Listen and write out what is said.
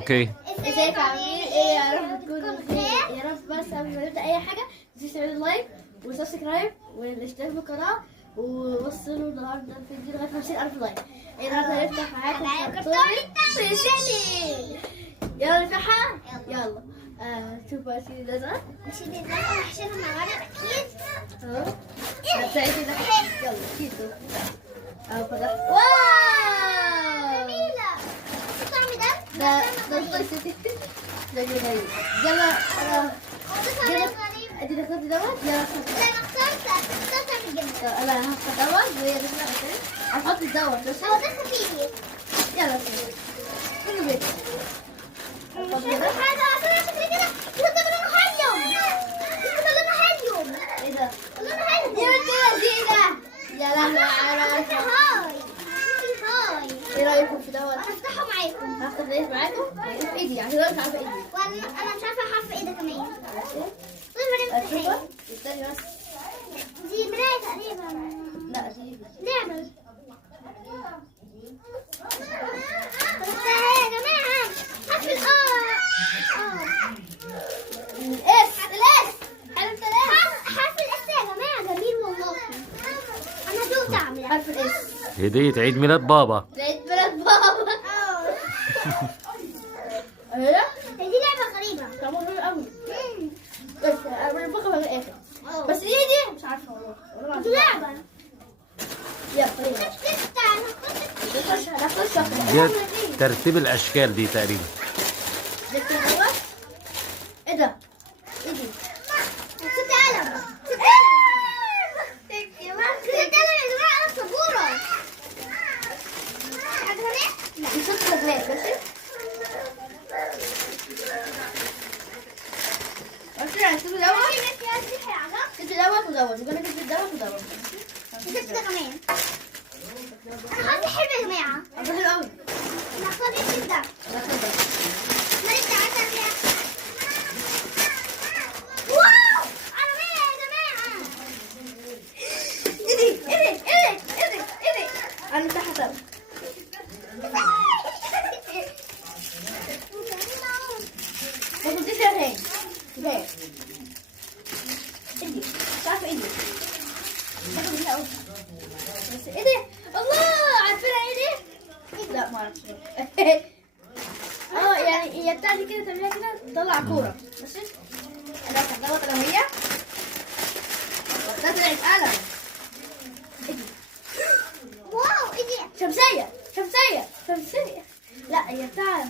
اوكي. ازيك عاملين ايه؟ يا رب تكونوا بخير. يا رب بس قبل ما نبدا اي حاجه تنسوا تعملوا لايك وسبسكرايب والاشتراك في القناه ووصلوا النهارده الفيديو لغايه 50,000 لايك. النهارده هنفتح معاكم كرتون سيسيلي. يلا نفتحها. يلا شوف بقى سيدي ده مش دي بقى وحشينها مع بعض اكيد. اهو هتساعدني ده. يلا كيتو اهو فتح. واو جميلة. الطعم ده سيتي ده غريب. يلا انا ادي ده كنت دوت. يلا انا اخترت من الجبنة. انا هاخد دوت وهي تطلع تاني. هحط الدوت بس. هو ده خفيف. يلا كله بيت. مش هيبقى حاجة عشان شكلي كده. ده لونه هيليوم. ده لونه هيليوم. ايه ده؟ لونه هيليوم. يا بنت لذيذة. يا لهوي على هاي. ايه رايكم في دوت؟ هفتحه معاكم. هفتح ليه معاكم؟ في ايدي يعني دلوقتي عارفه ايدي. وانا مش عارفة حرف ايه ده كمان. اشوفها استني بس. دي مراية تقريبا. لا دي نعمل. يا جماعة حرف الاس حرف الاس. حرف الاس يا جماعة جميل والله. انا دوت اعمل حرف الاس. هدية عيد ميلاد بابا. لقيت بلد بابا. ايه دي لعبة غريبة. طعمه حلو قوي. بس انا بنفخها في الاخر. بس ايدي مش عارفه والله. دي لعبة. يلا خلينا نخش دي ترتيب الاشكال دي تقريبا. ايه ده؟ ايه دي؟ ست قلم. ست قلم يا جماعة على السبورة. عجباني؟ لا دي ست رجلات ماشي؟ قلت لها سيبوا دوت. سيبوا دوت ودوت. يبقى انا جبت دوت ودوت. جبت ده كمان. انا حظي حلو يا جماعة. حلو قوي. انا اختار اسم ده. ناخد ده. نرجع عشان كده. واو عربية يا جماعة. ايدي انا تحت. ما كنتش هنا. كفايه. ايدي مش عارفه ايدي. تاخد منها قوي. بس ايدي الله عارفينها ايدي؟ لا ما اعرفش. يعني هي بتاعتي كده تعملها كده تطلع كوره ماشي؟ انا هاخد انا وهي. ده طلعت قلم. ايدي واو ايه دي؟ شمسيه. لا هي بتاع